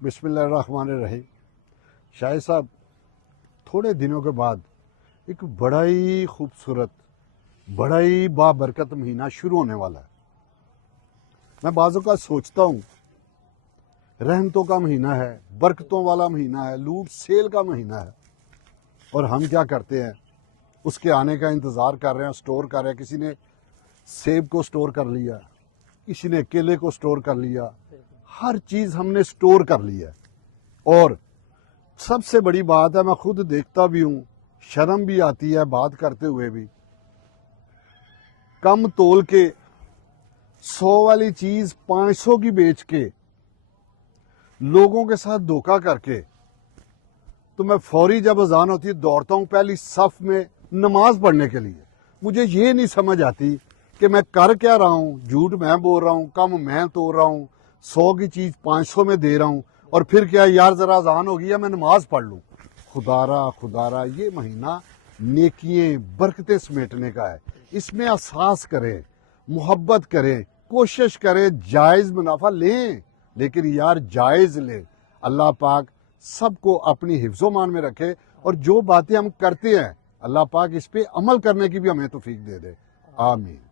بسم اللہ الرحمن الرحیم۔ شاہد صاحب، تھوڑے دنوں کے بعد ایک بڑا ہی خوبصورت، بڑا ہی بابرکت مہینہ شروع ہونے والا ہے۔ میں بعض اوقات سوچتا ہوں، رحمتوں کا مہینہ ہے، برکتوں والا مہینہ ہے، لوٹ سیل کا مہینہ ہے، اور ہم کیا کرتے ہیں؟ اس کے آنے کا انتظار کر رہے ہیں، سٹور کر رہے ہیں۔ کسی نے سیب کو سٹور کر لیا، کسی نے کیلے کو سٹور کر لیا، ہر چیز ہم نے سٹور کر لی ہے۔ اور سب سے بڑی بات ہے، میں خود دیکھتا بھی ہوں، شرم بھی آتی ہے بات کرتے ہوئے بھی، کم تول کے 100 والی چیز 500 کی بیچ کے، لوگوں کے ساتھ دھوکہ کر کے، تو میں فوری جب اذان ہوتی ہے دوڑتا ہوں پہلی صف میں نماز پڑھنے کے لیے۔ مجھے یہ نہیں سمجھ آتی کہ میں کر کیا رہا ہوں، جھوٹ میں بول رہا ہوں، کم میں توڑ رہا ہوں، 100 کی چیز 500 میں دے رہا ہوں، اور پھر کیا یار ذرا اذان ہو گئی ہے میں نماز پڑھ لوں۔ خدا را یہ مہینہ نیکییں برکتیں سمیٹنے کا ہے۔ اس میں احساس کریں، محبت کریں، کوشش کریں، جائز منافع لیں، لیکن یار جائز لیں۔ اللہ پاک سب کو اپنی حفظ و مان میں رکھے، اور جو باتیں ہم کرتے ہیں اللہ پاک اس پہ عمل کرنے کی بھی ہمیں توفیق دے دے۔ آمین۔